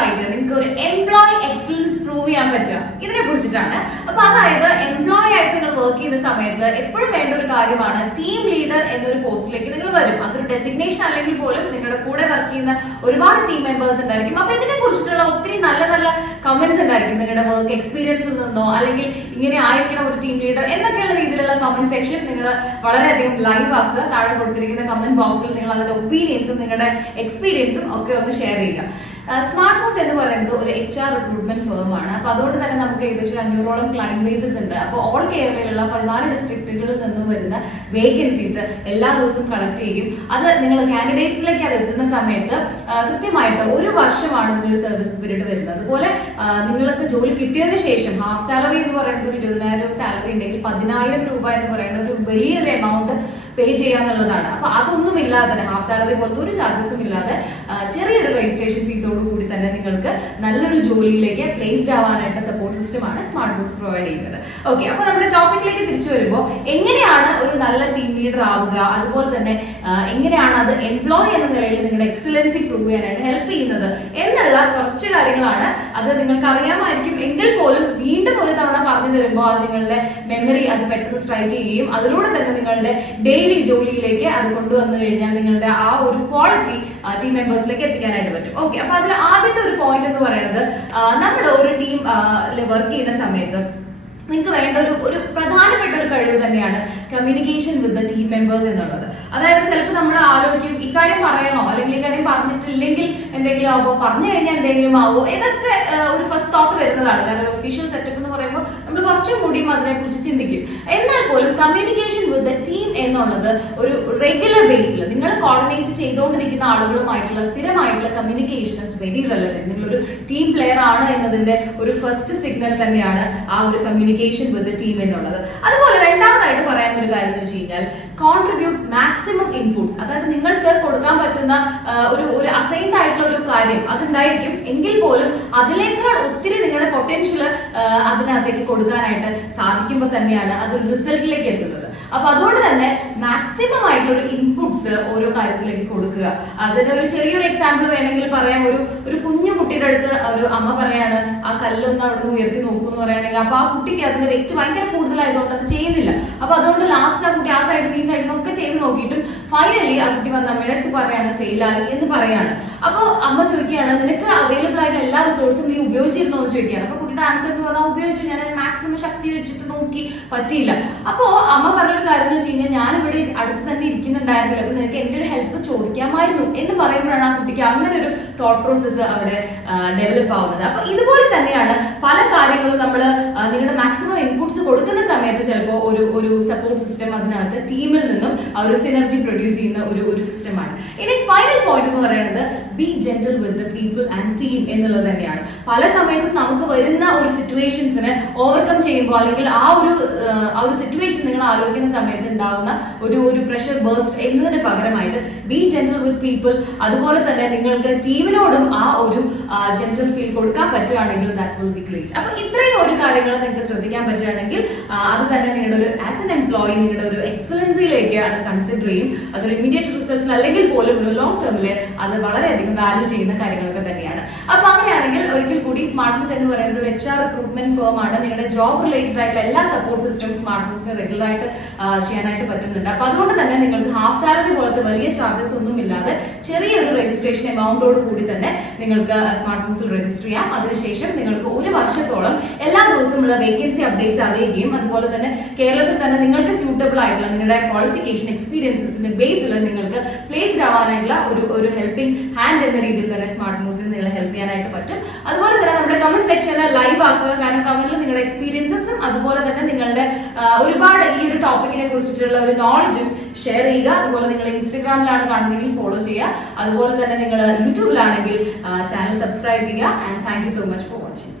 ആയിട്ട് നിങ്ങൾക്ക് ഒരു എംപ്ലോയി എക്സലൻസ് പ്രൂവ് ചെയ്യാൻ പറ്റുക ഇതിനെ കുറിച്ചിട്ടാണ്. അപ്പൊ അതായത് എംപ്ലോയി ആയിട്ട് നിങ്ങൾ വർക്ക് ചെയ്യുന്ന സമയത്ത് എപ്പോഴും വേണ്ട ഒരു കാര്യമാണ് ടീം ലീഡർ എന്നൊരു പോസ്റ്റിലേക്ക് നിങ്ങൾ വരും. അതൊരു ഡെസിഗ്നേഷൻ അല്ലെങ്കിൽ പോലും നിങ്ങളുടെ കൂടെ വർക്ക് ചെയ്യുന്ന ഒരുപാട് ടീം മെമ്പേഴ്സ് ഉണ്ടായിരിക്കും. അപ്പൊ ഇതിനെ കുറിച്ചിട്ടുള്ള ഒത്തിരി നല്ല നല്ല കമന്റ്സ് ഉണ്ടായിരിക്കും നിങ്ങളുടെ വർക്ക് എക്സ്പീരിയൻസിൽ നിന്നോ, അല്ലെങ്കിൽ ഇങ്ങനെ ആയിരിക്കണം ഒരു ടീം ലീഡർ എന്നൊക്കെയുള്ള രീതിയിലുള്ള കമന്റ് സെക്ഷൻ നിങ്ങൾ വളരെയധികം ലൈവ് ആക്കുക. താഴെ കൊടുത്തിരിക്കുന്ന കമന്റ് ബോക്സിൽ നിങ്ങൾ അതിന്റെ ഒപ്പീനിയൻസും നിങ്ങളുടെ എക്സ്പീരിയൻസും ഒക്കെ ഒന്ന് ഷെയർ ചെയ്യുക. സ്മാർട്ട് മൂവ്സ് എന്ന് പറയുന്നത് ഒരു HR റിക്രൂട്ട്മെന്റ് ഫേം ആണ്. അപ്പൊ അതുകൊണ്ട് തന്നെ നമുക്ക് ഏകദേശം 500ഓളം ക്ലയന്റ് ബേസസ് ഉണ്ട്. അപ്പോൾ ഓൾ കേരളയിലുള്ള 14 ഡിസ്ട്രിക്റ്റുകളിൽ നിന്നും വരുന്ന വേക്കൻസീസ് എല്ലാ ദിവസവും കളക്ട് ചെയ്യും. അത് നിങ്ങൾ കാൻഡിഡേറ്റ്സിലേക്ക് അത് എത്തുന്ന സമയത്ത് കൃത്യമായിട്ട് ഒരു വർഷമാണ് ഇതിനൊരു സർവീസ് പീരീഡ് വരുന്നത്. അതുപോലെ നിങ്ങൾക്ക് ജോലി കിട്ടിയതിനു ശേഷം ഹാഫ് സാലറി എന്ന് പറയുന്നത് ഒരു 20,000 സാലറി ഉണ്ടെങ്കിൽ 10,000 രൂപ എന്ന് പറയുന്നത് ഒരു വലിയൊരു എമൗണ്ട് പേ ചെയ്യാന്നുള്ളതാണ്. അപ്പൊ അതൊന്നും ഇല്ലാതെ തന്നെ ഹാഫ് സാലറി പോലത്തെ ഒരു ചാർജസും ഇല്ലാതെ ചെറിയൊരു രജിസ്ട്രേഷൻ ഫീസോട് കൂടി തന്നെ നിങ്ങൾക്ക് നല്ലൊരു ജോലിയിലേക്ക് പ്ലേസ്ഡ് ആവാനായിട്ട് സപ്പോർട്ട് സിസ്റ്റമാണ് സ്മാർട്ട് മൂവ്സ് പ്രൊവൈഡ് ചെയ്യുന്നത്. ഓക്കെ, അപ്പൊ നമ്മുടെ ടോപ്പിക്കിലേക്ക് തിരിച്ചു വരുമ്പോൾ എങ്ങനെയാണ് ഒരു നല്ല ടീം ലീഡർ ആവുക, അതുപോലെ തന്നെ എങ്ങനെയാണ് അത് എംപ്ലോയി എന്ന നിലയിൽ നിങ്ങളുടെ എക്സലൻസി പ്രൂവ് ചെയ്യാനായിട്ട് ഹെൽപ്പ് ചെയ്യുന്നത് എന്നുള്ള കുറച്ച് കാര്യങ്ങളാണ്. അത് നിങ്ങൾക്ക് അറിയാമായിരിക്കും എങ്കിൽ പോലും വീണ്ടും ഒരു തവണ പറഞ്ഞു തരുമ്പോൾ അത് നിങ്ങളുടെ മെമ്മറി അത് പെട്ടെന്ന് സ്ട്രൈക്ക് ചെയ്യുകയും അതിലൂടെ തന്നെ നിങ്ങളുടെ ഡെയിലി ജോലിയിലേക്ക് അത് കൊണ്ടുവന്നു കഴിഞ്ഞാൽ നിങ്ങളുടെ ആ ഒരു ക്വാളിറ്റി ടീം മെമ്പേഴ്സിലേക്ക് എത്തിക്കാനായിട്ട് പറ്റും. ഓക്കെ, അപ്പൊ അതിൽ ആദ്യത്തെ ഒരു പോയിന്റ് എന്ന് പറയുന്നത് നമ്മൾ ഒരു ടീം വർക്ക് ചെയ്യുന്ന സമയത്ത് നിങ്ങൾക്ക് വേണ്ട ഒരു പ്രധാനപ്പെട്ട ഒരു കഴിവ് തന്നെയാണ് communication with the team members എന്നുള്ളത്. അതായത് ചിലപ്പോൾ നമ്മൾ ആലോചിക്കും ഇക്കാര്യം പറയണോ, അല്ലെങ്കിൽ ഇക്കാര്യം പറഞ്ഞിട്ടില്ലെങ്കിൽ എന്തെങ്കിലും ആവോ, പറഞ്ഞു കഴിഞ്ഞാൽ എന്തെങ്കിലും ആവോ, ഇതൊക്കെ ഒരു ഫസ്റ്റ് തോട്ട് വരുന്നതാണ്. കാരണം ഒരു ഒഫീഷ്യൽ സെറ്റപ്പ് എന്ന് പറയുമ്പോൾ നമ്മൾ കുറച്ചും കൂടിയും അതിനെക്കുറിച്ച് ചിന്തിക്കും. എന്നാൽ പോലും കമ്മ്യൂണിക്കേഷൻ വിത്ത് ദ ടീം എന്നുള്ളത് ഒരു റെഗുലർ ബേസിൽ നിങ്ങൾ കോർഡിനേറ്റ് ചെയ്തുകൊണ്ടിരിക്കുന്ന ആളുകളുമായിട്ടുള്ള സ്ഥിരമായിട്ടുള്ള കമ്മ്യൂണിക്കേഷൻ ഇസ് വെരി റെലവെന്റ്. നിങ്ങളൊരു ടീം പ്ലെയർ ആണ് എന്നതിന്റെ ഒരു ഫസ്റ്റ് സിഗ്നൽ തന്നെയാണ് ആ ഒരു കമ്മ്യൂണിക്കേഷൻ വിത്ത് ദ ടീം എന്നുള്ളത്. അതുപോലെ രണ്ടാമതായിട്ട് പറയുന്ന ഒരു കാര്യം എന്ന് വെച്ച് കഴിഞ്ഞാൽ കോൺട്രിബ്യൂട്ട് മാക്സിമം ഇൻപുട്സ്. അതായത് നിങ്ങൾക്ക് കൊടുക്കാൻ പറ്റുന്ന ഒരു അസൈൻഡ് ആയിട്ടുള്ള ഒരു കാര്യം അതുണ്ടായിരിക്കും, എങ്കിൽ പോലും അതിനേക്കാൾ ഒത്തിരി നിങ്ങളുടെ പൊട്ടൻഷ്യൽ അതിനകത്തേക്ക് കൊടുക്കാനായിട്ട് സാധിക്കുമ്പോൾ തന്നെയാണ് അതൊരു റിസൾട്ടിലേക്ക് എത്തുന്നത്. അപ്പൊ അതുകൊണ്ട് തന്നെ മാക്സിമം ആയിട്ടുള്ള ഒരു ഇൻപുട്സ് ഓരോ കാര്യത്തിലേക്ക് കൊടുക്കുക. അതിനൊരു ചെറിയൊരു എക്സാമ്പിൾ വേണമെങ്കിൽ പറയാം. ഒരു കുഞ്ഞു കുട്ടിയുടെ അടുത്ത് ഒരു അമ്മ പറയാണ് ആ കല്ലൊന്ന് അവിടെ നിന്ന് ഉയർത്തി നോക്കൂ എന്ന് പറയുകയാണെങ്കിൽ അപ്പൊ ആ കുട്ടിക്ക് അതിന്റെ വെയിറ്റ് ഭയങ്കര കൂടുതലായതുകൊണ്ട് അത് ചെയ്യുന്നില്ല. അപ്പൊ അതുകൊണ്ട് ലാസ്റ്റ് ആ കുട്ടി ആ സൈഡിൽ ഈ സൈഡിൽ ഒക്കെ ചെയ്ത് നോക്കിയിട്ടും ഫൈനലി ആ കുട്ടി വന്ന് അമ്മയുടെ അടുത്ത് പറയാണ് ഫെയിലായി എന്ന് പറയാണ്. അപ്പൊ അമ്മ ചോദിക്കുകയാണ് നിനക്ക് അവൈലബിൾ ആയിട്ട് എല്ലാ റിസോഴ്സും നീ ഉപയോഗിച്ചിരുന്നോ എന്ന് ചോദിക്കുകയാണ്. അപ്പൊ കുട്ടിയുടെ ആൻസർ എന്ന് പറഞ്ഞാൽ ഉപയോഗിച്ചു, ഞാൻ മാക്സിമം ശക്തി വെച്ചിട്ട് നോക്കി, പറ്റിയില്ല. അപ്പോ അമ്മ പറഞ്ഞൊരു കാര്യം എന്ന് വെച്ച് കഴിഞ്ഞാൽ ഞാനിവിടെ അടുത്ത് തന്നെ ഇരിക്കുന്നുണ്ടായിരുന്നില്ല, അപ്പൊ നിനക്ക് എന്റെ ഒരു ഹെൽപ്പ് ചോദിക്കാമായിരുന്നു എന്ന് പറയുമ്പോഴാണ് ആ കുട്ടിക്ക് അങ്ങനെ ഒരു തോട്ട് പ്രോസസ്സ് അവിടെ ഡെവലപ്പ് ആവുന്നത്. അപ്പൊ ഇതുപോലെ തന്നെയാണ് പല കാര്യങ്ങളും നമ്മൾ നിങ്ങളുടെ മാക്സിമം ഇൻപുട്സ് കൊടുക്കുന്ന സമയത്ത് ചിലപ്പോൾ ഒരു സപ്പോർട്ട് സിസ്റ്റം അതിനകത്ത് ടീമിൽ നിന്നും ഒരു സിനർജി പ്രൊഡ്യൂസ് ചെയ്യുന്ന ഒരു സിസ്റ്റമാണ്. ഇനി ഫൈനൽ പോയിന്റ് എന്ന് പറയുന്നത് B gentle with the people and team എന്നുള്ളത് തന്നെയാണ്. പല സമയത്തും നമുക്ക് വരുന്ന ഒരു സിറ്റുവേഷൻസിനെ ഓവർകം ചെയ്യുമ്പോൾ അല്ലെങ്കിൽ ആ ഒരു സിറ്റുവേഷൻ നിങ്ങൾ ആലോചിക്കുന്ന സമയത്ത് ഉണ്ടാവുന്ന ഒരു പ്രഷർ ബേസ്റ്റ് എന്നതിന് പകരമായിട്ട് ബി ജെന്റിൽ വിത്ത് പീപ്പിൾ, അതുപോലെ തന്നെ നിങ്ങൾക്ക് ടീമിനോടും ആ ഒരു ജെന്റിൽ ഫീൽ കൊടുക്കാൻ പറ്റുകയാണെങ്കിൽ ദാറ്റ് വിൽ ബി ഗ്രേറ്റ്. അപ്പൊ ഇത്രയും ഒരു കാര്യങ്ങൾ നിങ്ങൾക്ക് ശ്രദ്ധിക്കാൻ പറ്റുകയാണെങ്കിൽ അത് തന്നെ നിങ്ങളുടെ ഒരു ആസ് എൻ എംപ്ലോയി നിങ്ങളുടെ ഒരു എക്സലൻസിയിലേക്ക് അത് കൺസിഡർ ചെയ്യും. അതൊരു ഇമ്മീഡിയറ്റ് റിസൾട്ടിൽ അല്ലെങ്കിൽ പോലും ഒരു ലോങ് ടേമിൽ അത് വളരെയധികം വാല്യൂ ചെയ്യുന്ന കാര്യങ്ങളൊക്കെ തന്നെയാണ്. അപ്പൊ അങ്ങനെയാണെങ്കിൽ ഒരിക്കൽ കൂടി സ്മാർട്ട് മൂവ്സ് എന്ന് പറയുന്നത് ഒരു HR റിക്രൂട്ട്മെന്റ് ഫേം ആണ്. നിങ്ങളുടെ ജോബ് റിലേറ്റഡ് ആയിട്ടുള്ള എല്ലാ സപ്പോർട്ട് സിസ്റ്റം സ്മാർട്ട് മൂവ്സിന് റെഗുലർ ആയിട്ട് ചെയ്യാനായിട്ട് പറ്റുന്നുണ്ട്. അപ്പൊ അതുകൊണ്ട് തന്നെ നിങ്ങൾക്ക് ഹാഫ് സാലറി പോലത്തെ വലിയ ചാർജസ് ഒന്നും ഇല്ലാതെ ചെറിയൊരു രജിസ്ട്രേഷൻ എമൗണ്ടോട് കൂടി തന്നെ നിങ്ങൾക്ക് സ്മാർട്ട് മൂവ്സിൽ രജിസ്റ്റർ ചെയ്യാം. അതിനുശേഷം നിങ്ങൾക്ക് ഒരു വർഷത്തോളം എല്ലാ ദിവസവുമുള്ള വേക്കൻസി അപ്ഡേറ്റ് അറിയുകയും അതുപോലെ തന്നെ കേരളത്തിൽ തന്നെ നിങ്ങൾക്ക് സ്യൂട്ടബിൾ ആയിട്ടുള്ള നിങ്ങളുടെ ക്വാളിഫിക്കേഷൻ എക്സ്പീരിയൻസിന്റെ ബേസിൽ നിങ്ങൾക്ക് പ്ലേസ്ഡ് ആവാനായിട്ടുള്ള ഒരു ഹെൽപ്പിംഗ് ഹാൻഡ് എന്ന രീതിയിൽ തന്നെ സ്മാർട്ട് മൂവ്സിൽ നിങ്ങളെ ഹെൽപ്പ് ചെയ്യാനായിട്ട് പറ്റും. അതുപോലെ തന്നെ നമ്മുടെ കമന്റ് സെക്ഷനിൽ ലൈവ് ആക്കുക. കാരണം കമന്റിൽ നിങ്ങളുടെ എക്സ്പീരിയൻസും അതുപോലെ തന്നെ നിങ്ങളുടെ ഒരുപാട് ഈ ഒരു ടോപ്പിക്കിനെ കുറിച്ചിട്ടുള്ള ഒരു നോളജും ഷെയർ ചെയ്യുക. അതുപോലെ നിങ്ങൾ ഇൻസ്റ്റഗ്രാമിലാണ് കാണുന്നതെങ്കിൽ ഫോളോ ചെയ്യുക. അതുപോലെ തന്നെ നിങ്ങൾ യൂട്യൂബിലാണെങ്കിൽ ചാനൽ സബ്സ്ക്രൈബ് ചെയ്യുക. And thank you so much for watching.